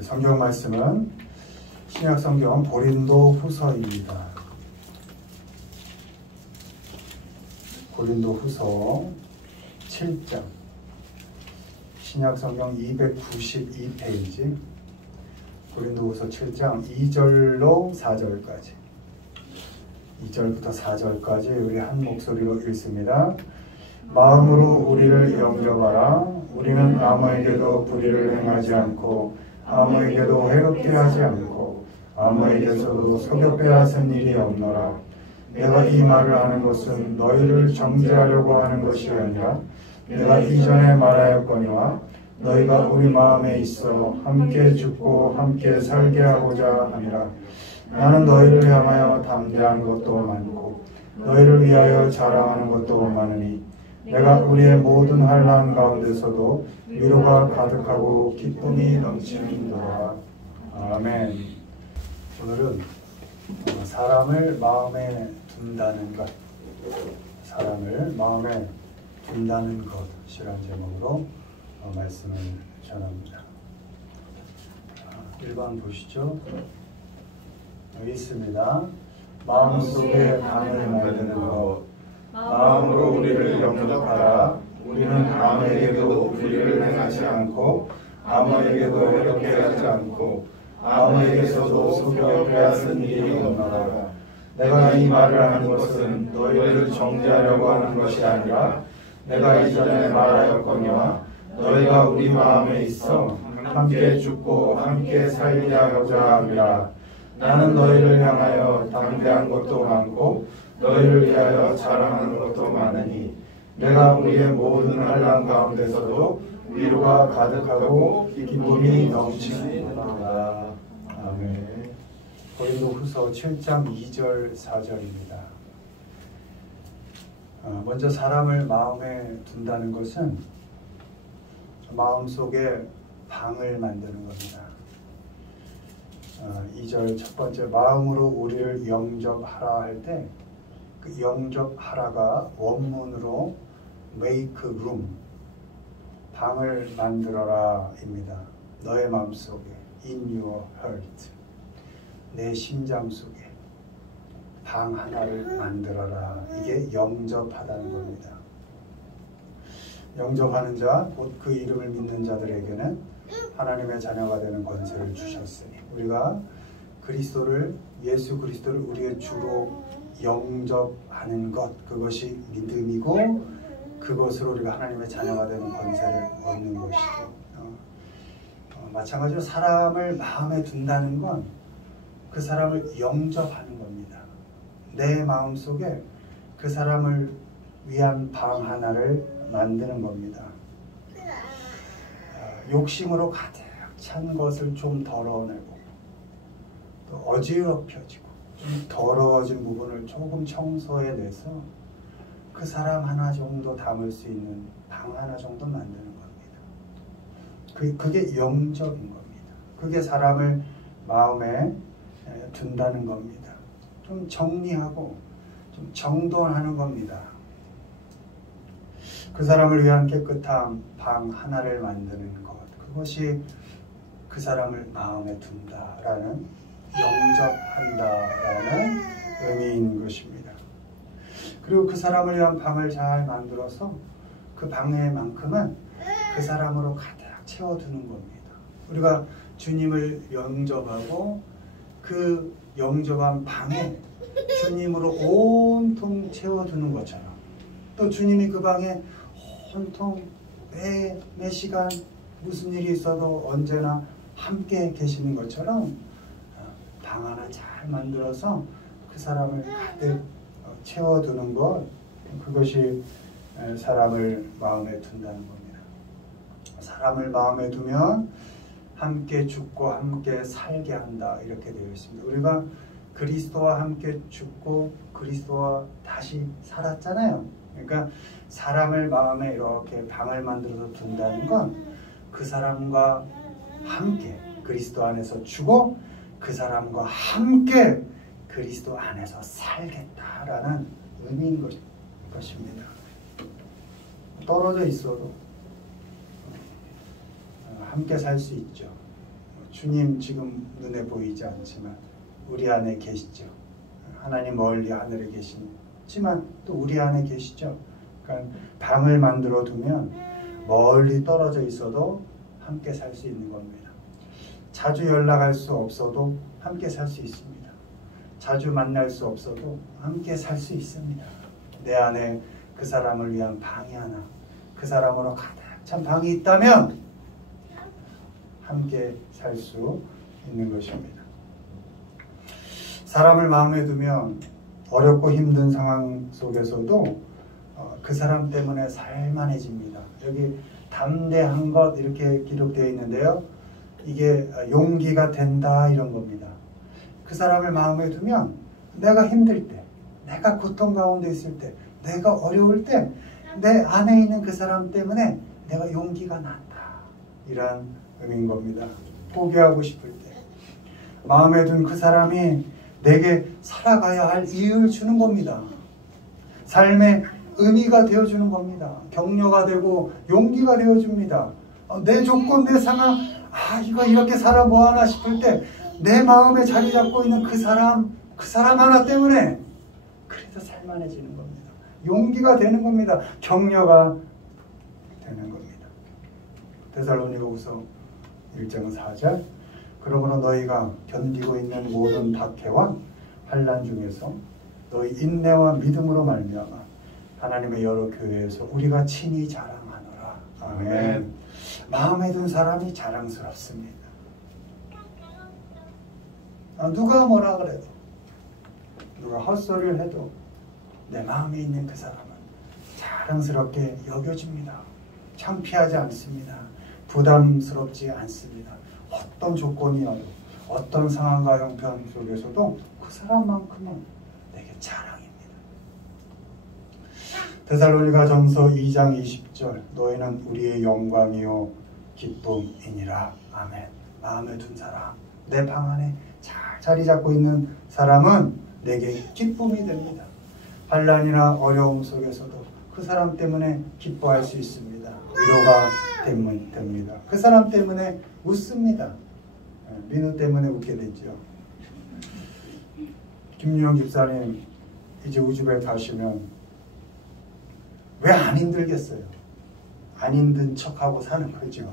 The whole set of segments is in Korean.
성경 말씀은 신약 성경 고린도 후서입니다. 고린도 후서 7장, 신약 성경 292페이지, 고린도 후서 7장 2절로 4절까지, 2절부터 4절까지 우리 한 목소리로 읽습니다. 마음으로 우리를 영접하라. 우리는 아무에게도 불의를 행하지 않고 아무에게도 해롭게 하지 않고 아무에게서도 속여 빼앗은 일이 없노라. 내가 이 말을 하는 것은 너희를 정죄하려고 하는 것이 아니라 내가 이전에 말하였거니와 너희가 우리 마음에 있어 함께 죽고 함께 살게 하고자 함이라. 나는 너희를 향하여 담대한 것도 많고 너희를 위하여 자랑하는 것도 많으니 내가 우리의 모든 환난 가운데서도 위로가 가득하고 기쁨이 넘치는도다. 아멘. 오늘은 사람을 마음에 둔다는 것, 사람을 마음에 둔다는 것이라는 제목으로 말씀을 전합니다. 1번 보시죠. 여기 있습니다. 마음속에 방을 만드는 것. 마음으로 우리를 영접하라. 우리는 아무에게도 불의를 행하지 않고 아무에게도 해롭게 하지 않고 아무에게서도 속여 빼앗은 일이 없노라. 내가 이 말을 하는 것은 너희를 정죄하려고 하는 것이 아니라 내가 이전에 말하였거니와 너희가 우리 마음에 있어 함께 죽고 함께 살게 하고자 함이라. 나는 너희를 향하여 담대한 것도 많고 너희를 위하여 자랑하는 것도 많으니 내가 우리의 모든 환난 가운데서도 위로가 가득하고 기쁨이 넘치는도다. 아멘. 고린도 후서 7장 2절 4절입니다. 먼저 사람을 마음에 둔다는 것은 마음속에 방을 만드는 겁니다. 2절 첫 번째, 마음으로 우리를 영접하라 할 때 그 영접하라가 원문으로 make room, 방을 만들어라 입니다. 너의 마음속에, in your heart, 내 심장 속에 방 하나를 만들어라. 이게 영접하다는 겁니다. 영접하는 자, 곧 그 이름을 믿는 자들에게는 하나님의 자녀가 되는 권세를 주셨으니, 우리가 그리스도를, 예수 그리스도를 우리의 주로 영접하는 것, 그것이 믿음이고 그것으로 우리가 하나님의 자녀가 되는 권세를 얻는 것이죠. 마찬가지로 사람을 마음에 둔다는 건 그 사람을 영접하는 겁니다. 내 마음속에 그 사람을 위한 방 하나를 만드는 겁니다. 욕심으로 가득 찬 것을 좀 덜어내고 또 어지럽혀지고 좀 더러워진 부분을 조금 청소해내서 그 사람 하나 정도 담을 수 있는 방 하나 정도 만드는 겁니다. 그게 영접인 겁니다. 그게 사람을 마음에 둔다는 겁니다. 좀 정리하고 좀 정돈하는 겁니다. 그 사람을 위한 깨끗한 방 하나를 만드는 것, 그것이 그 사람을 마음에 둔다라는, 영접한다라는 의미인 것입니다. 그리고 그 사람을 위한 방을 잘 만들어서 그 방에만큼은 그 사람으로 가득 채워두는 겁니다. 우리가 주님을 영접하고 그 영접한 방에 주님으로 온통 채워두는 것처럼, 또 주님이 그 방에 온통 매 시간 무슨 일이 있어도 언제나 함께 계시는 것처럼 방 하나 잘 만들어서 그 사람을 가득 채워두는 것, 그것이 사람을 마음에 둔다는 겁니다. 사람을 마음에 두면 함께 죽고 함께 살게 한다, 이렇게 되어 있습니다. 우리가 그리스도와 함께 죽고 그리스도와 다시 살았잖아요. 그러니까 사람을 마음에 이렇게 방을 만들어서 둔다는 건 그 사람과 함께 그리스도 안에서 죽어 그 사람과 함께 그리스도 안에서 살겠다라는 의미인 것입니다. 떨어져 있어도 함께 살 수 있죠. 주님 지금 눈에 보이지 않지만 우리 안에 계시죠. 하나님 멀리 하늘에 계시지만 또 우리 안에 계시죠. 그러니까 방을 만들어 두면 멀리 떨어져 있어도 함께 살 수 있는 겁니다. 자주 연락할 수 없어도 함께 살 수 있습니다. 자주 만날 수 없어도 함께 살 수 있습니다. 내 안에 그 사람을 위한 방이 하나, 그 사람으로 가득 찬 방이 있다면 함께 살 수 있는 것입니다. 사람을 마음에 두면 어렵고 힘든 상황 속에서도 그 사람 때문에 살만해집니다. 여기 담대한 것 이렇게 기록되어 있는데요. 이게 용기가 된다 이런 겁니다. 그 사람을 마음에 두면 내가 힘들 때, 내가 고통 가운데 있을 때, 내가 어려울 때 내 안에 있는 그 사람 때문에 내가 용기가 난다. 이런 의미인 겁니다. 포기하고 싶을 때 마음에 둔 그 사람이 내게 살아가야 할 이유를 주는 겁니다. 삶의 의미가 되어주는 겁니다. 격려가 되고 용기가 되어줍니다. 내 조건, 내 상황, 이거 이렇게 살아 뭐하나 싶을 때 내 마음에 자리 잡고 있는 그 사람 하나 때문에 그래도 살만해지는 겁니다. 용기가 되는 겁니다. 격려가 되는 겁니다. 데살로니가후서 1장 4절 그러므로 너희가 견디고 있는 모든 박해와 환난 중에서 너희 인내와 믿음으로 말미암아 하나님의 여러 교회에서 우리가 친히 자랑하노라. 아멘. 마음에 든 사람이 자랑스럽습니다. 누가 뭐라 그래도 누가 헛소리를 해도 내 마음에 있는 그 사람은 자랑스럽게 여겨집니다. 창피하지 않습니다. 부담스럽지 않습니다. 어떤 조건이어도 어떤 상황과 형편 속에서도 그 사람만큼은 내게 자랑입니다. 데살로니가전서 2장 20절 너희는 우리의 영광이요 기쁨이니라. 아멘. 마음에 둔 사람, 내 방 안에 잘 자리 잡고 있는 사람은 내게 기쁨이 됩니다. 환난이나 어려움 속에서도 그 사람 때문에 기뻐할 수 있습니다. 위로가 됩니다. 그 사람 때문에 웃습니다. 민우 때문에 웃게 되죠. 김유영 집사님 이제 우주에 가시면 왜 안 힘들겠어요? 안 힘든 척하고 사는 거죠.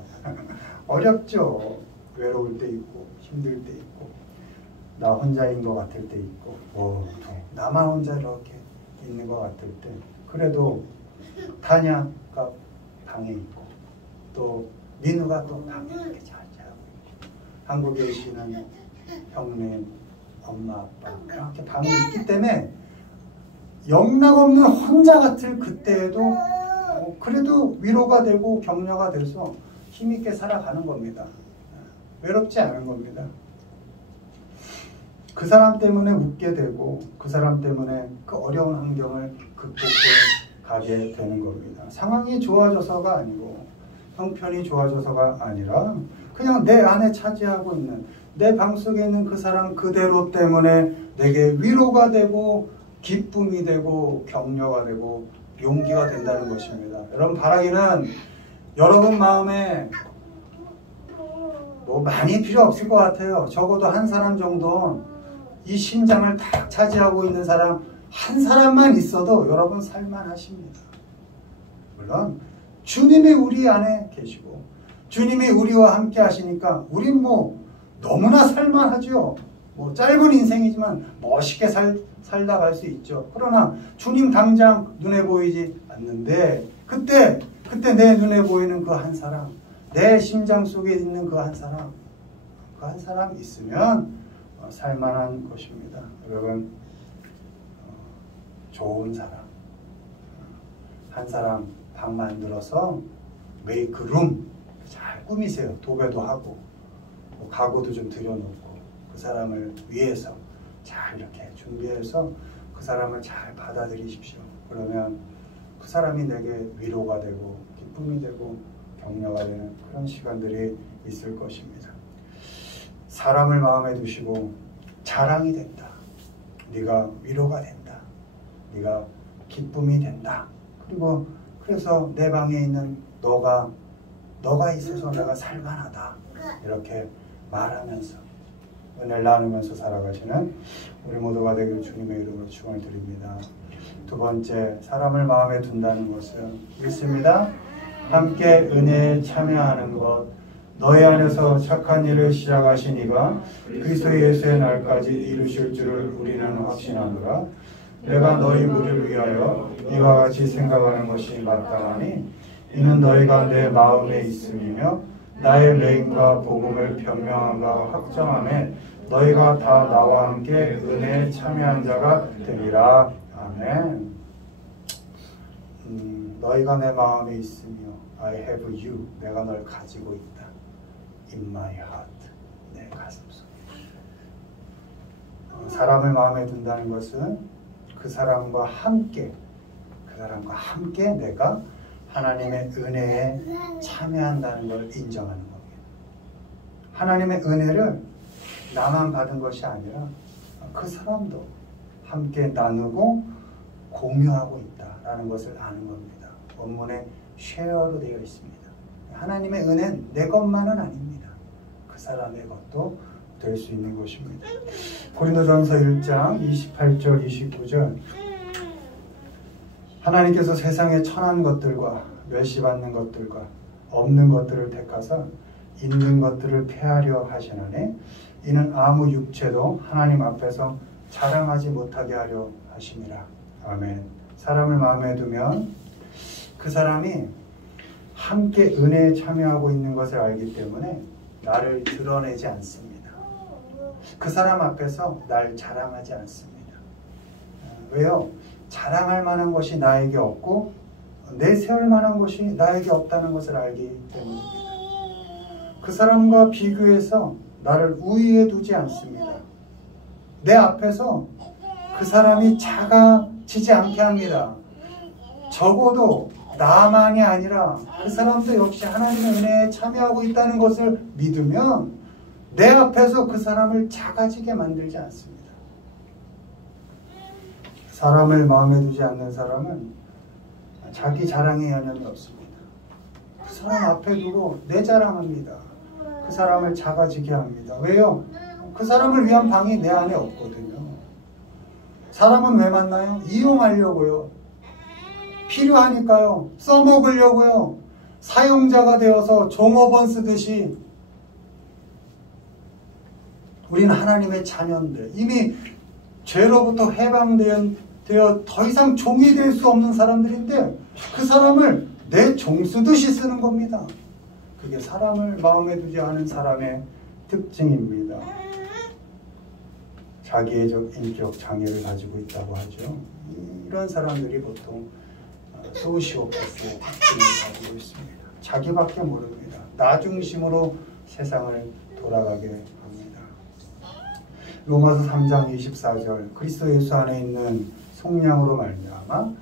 어렵죠. 외로울 때 있고 힘들 때 있고 나 혼자인 것 같을 때 있고 나만 혼자 이렇게 있는 것 같을 때 그래도 타냐가 방에 있고 또 민우가 또 방에 이렇게 잘 자고 있고 한국에 계시는 형님, 엄마, 아빠 이렇게 방에 있기 때문에 영락없는 혼자 같을 그때에도 그래도 위로가 되고 격려가 돼서 힘있게 살아가는 겁니다. 외롭지 않은 겁니다. 그 사람 때문에 웃게 되고 그 사람 때문에 그 어려운 환경을 극복해 가게 되는 겁니다. 상황이 좋아져서가 아니고 형편이 좋아져서가 아니라 그냥 내 안에 차지하고 있는 내 방 속에 있는 그 사람 그대로 때문에 내게 위로가 되고 기쁨이 되고 격려가 되고 용기가 된다는 것입니다. 여러분 바라기는 여러분 마음에 뭐 많이 필요 없을 것 같아요. 적어도 한 사람 정도 이 심장을 다 차지하고 있는 사람 한 사람만 있어도 여러분 살만하십니다. 물론 주님이 우리 안에 계시고 주님이 우리와 함께 하시니까 우린 뭐 너무나 살만하죠. 뭐 짧은 인생이지만 멋있게 살다 갈 수 있죠. 그러나 주님 당장 눈에 보이지 않는데 그때 내 눈에 보이는 그 한 사람, 내 심장 속에 있는 그 한 사람 있으면 살만한 것입니다. 여러분 좋은 사람 한 사람 방 만들어서 메이크룸 잘 꾸미세요. 도배도 하고 뭐 가구도 좀 들여놓고 그 사람을 위해서 잘 이렇게 준비해서 그 사람을 잘 받아들이십시오. 그러면 그 사람이 내게 위로가 되고 기쁨이 되고 격려가 되는 그런 시간들이 있을 것입니다. 사람을 마음에 두시고 자랑이 된다. 네가 위로가 된다. 네가 기쁨이 된다. 그리고 그래서 내 방에 있는 너가 있어서 내가 살만하다. 이렇게 말하면서 은혜를 나누면서 살아가시는 우리 모두가 되길 주님의 이름으로 축원을 드립니다. 두 번째, 사람을 마음에 둔다는 것은 믿습니다. 함께 은혜에 참여하는 것. 너희 안에서 착한 일을 시작하신 이가 그리스도 예수의 날까지 이루실 줄을 우리는 확신하노라. 내가 너희 모두를 위하여 이와 같이 생각하는 것이 마땅하니 이는 너희가 내 마음에 있음이며 나의 맹과 복음을 변명함과 확정함에 너희가 다 나와 함께 은혜에 참여한 자가 되리라. 아멘. 너희가 내 마음에 있으며 I have you. 내가 널 가지고 있다. In my heart. 내 가슴 속에. 사람을 마음에 둔다는 것은 그 사람과 함께 내가 하나님의 은혜에 참여한다는 걸 인정하는 겁니다. 하나님의 은혜를 나만 받은 것이 아니라 그 사람도 함께 나누고 공유하고 있다라는 것을 아는 겁니다. 원문에 쉐어로 되어 있습니다. 하나님의 은혜는 내 것만은 아닙니다. 그 사람의 것도 될 수 있는 것입니다. 고린도전서 1장 28절 29절 하나님께서 세상의 천한 것들과 멸시받는 것들과 없는 것들을 택하사 있는 것들을 폐하려 하시나니 이는 아무 육체도 하나님 앞에서 자랑하지 못하게 하려 하심이라. 아멘. 사람을 마음에 두면 그 사람이 함께 은혜에 참여하고 있는 것을 알기 때문에 나를 드러내지 않습니다. 그 사람 앞에서 날 자랑하지 않습니다. 왜요? 자랑할 만한 것이 나에게 없고 내세울 만한 것이 나에게 없다는 것을 알기 때문입니다. 그 사람과 비교해서 나를 우위에 두지 않습니다. 내 앞에서 그 사람이 작아지지 않게 합니다. 적어도 나만이 아니라 그 사람도 역시 하나님의 은혜에 참여하고 있다는 것을 믿으면 내 앞에서 그 사람을 작아지게 만들지 않습니다. 사람을 마음에 두지 않는 사람은 자기 자랑에 여념이 없습니다. 그 사람 앞에 두고 내 자랑합니다. 그 사람을 작아지게 합니다. 왜요? 그 사람을 위한 방이 내 안에 없거든요. 사람은 왜 만나요? 이용하려고요. 필요하니까요. 써먹으려고요. 사용자가 되어서 종업원 쓰듯이 우리는 하나님의 자녀인데 이미 죄로부터 해방되어 더 이상 종이 될 수 없는 사람들인데 그 사람을 내 종 쓰듯이 쓰는 겁니다. 그게 사람을 마음에 두지 않은 사람의 특징입니다. 자기애적 인격 장애를 가지고 있다고 하죠. 이런 사람들이 보통 소시오패스의 특징을 가지고 있습니다. 자기밖에 모릅니다. 나 중심으로 세상을 돌아가게 합니다. 로마서 3장 24절 그리스도 예수 안에 있는 속량으로 말미암아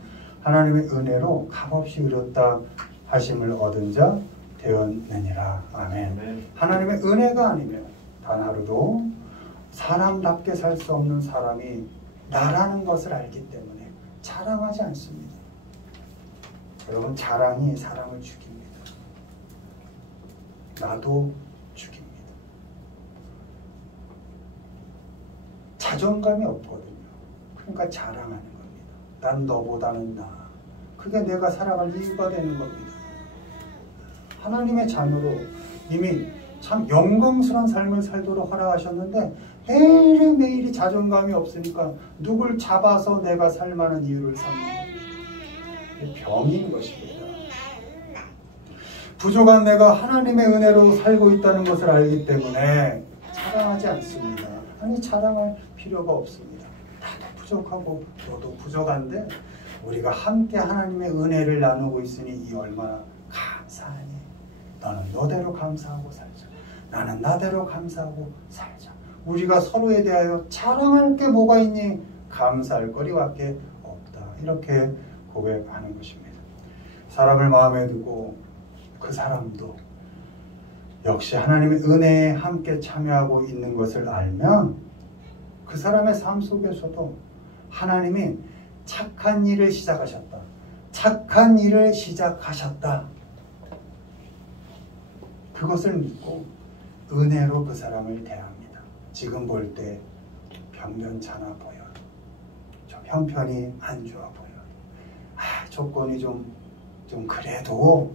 하나님의 은혜로 값없이 의롭다 하심을 얻은 자 되었느니라. 아멘. 하나님의 은혜가 아니면 단 하루도 사람답게 살 수 없는 사람이 나라는 것을 알기 때문에 자랑하지 않습니다. 여러분, 자랑이 사람을 죽입니다. 나도 죽입니다. 자존감이 없거든요. 그러니까 자랑하는 겁니다. 난 너보다는 나아. 그게 내가 살아갈 이유가 되는 겁니다. 하나님의 자녀로 이미 참 영광스러운 삶을 살도록 허락하셨는데 매일매일이 자존감이 없으니까 누굴 잡아서 내가 살 만한 이유를 삼는 겁니다. 병인 것입니다. 부족한 내가 하나님의 은혜로 살고 있다는 것을 알기 때문에 자랑하지 않습니다. 아니, 자랑할 필요가 없습니다. 나도 부족하고 너도 부족한데 우리가 함께 하나님의 은혜를 나누고 있으니 이 얼마나 감사하니. 너는 너대로 감사하고 살자. 나는 나대로 감사하고 살자. 우리가 서로에 대하여 자랑할 게 뭐가 있니? 감사할 거리밖에 없다. 이렇게 고백하는 것입니다. 사람을 마음에 두고 그 사람도 역시 하나님의 은혜에 함께 참여하고 있는 것을 알면 그 사람의 삶 속에서도 하나님이 착한 일을 시작하셨다. 착한 일을 시작하셨다. 그것을 믿고 은혜로 그 사람을 대합니다. 지금 볼 때 변변찮아 보여요. 좀 형편이 안 좋아 보여요. 조건이 좀 그래도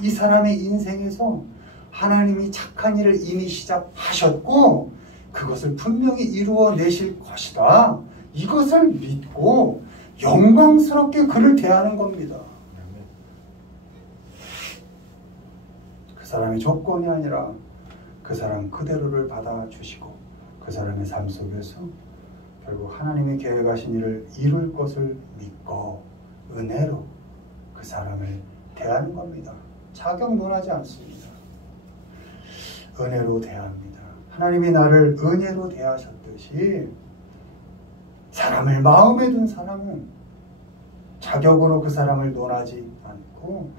이 사람의 인생에서 하나님이 착한 일을 이미 시작하셨고 그것을 분명히 이루어내실 것이다. 이것을 믿고 영광스럽게 그를 대하는 겁니다. 그 사람의 조건이 아니라 그 사람 그대로를 받아주시고 그 사람의 삶 속에서 결국 하나님이 계획하신 일을 이룰 것을 믿고 은혜로 그 사람을 대하는 겁니다. 자격 논하지 않습니다. 은혜로 대합니다. 하나님이 나를 은혜로 대하셨듯이 사람을 마음에 둔 사람은 자격으로 그 사람을 논하지 않고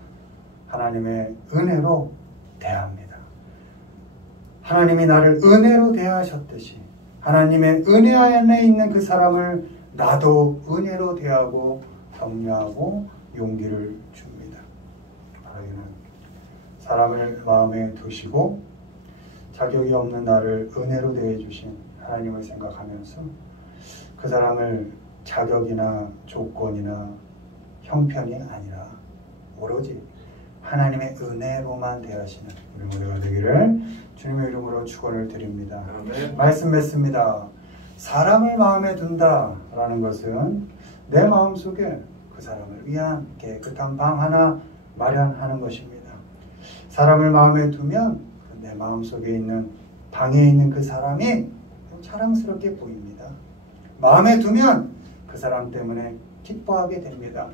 하나님의 은혜로 대합니다. 하나님이 나를 은혜로 대하셨듯이 하나님의 은혜 안에 있는 그 사람을 나도 은혜로 대하고 격려하고 용기를 줍니다. 바라기는 사람을 마음에 두시고 자격이 없는 나를 은혜로 대해 주신 하나님을 생각하면서 그 사람을 자격이나 조건이나 형편이 아니라 오로지 하나님의 은혜로만 대하시는 우리 모두가 되기를 주님의 이름으로 축원을 드립니다. 아멘. 말씀 맺습니다. 사람을 마음에 둔다라는 것은 내 마음속에 그 사람을 위한 깨끗한 방 하나 마련하는 것입니다. 사람을 마음에 두면 내 마음속에 있는 방에 있는 그 사람이 자랑스럽게 보입니다. 마음에 두면 그 사람 때문에 기뻐하게 됩니다.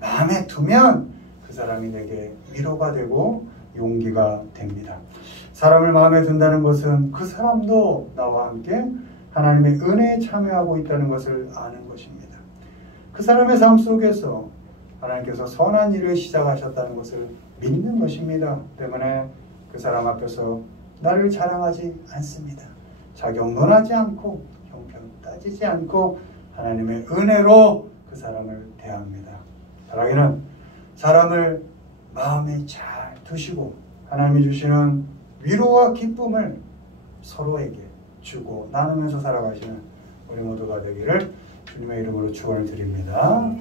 마음에 두면 그 사람이 내게 위로가 되고 용기가 됩니다. 사람을 마음에 둔다는 것은 그 사람도 나와 함께 하나님의 은혜에 참여하고 있다는 것을 아는 것입니다. 그 사람의 삶 속에서 하나님께서 선한 일을 시작하셨다는 것을 믿는 것입니다. 때문에 그 사람 앞에서 나를 자랑하지 않습니다. 자격 논하지 않고 형편 따지지 않고 하나님의 은혜로 그 사람을 대합니다. 사랑하기는 사람을 마음에 잘 두시고 하나님이 주시는 위로와 기쁨을 서로에게 주고 나누면서 살아가시는 우리 모두가 되기를 주님의 이름으로 축원을 드립니다.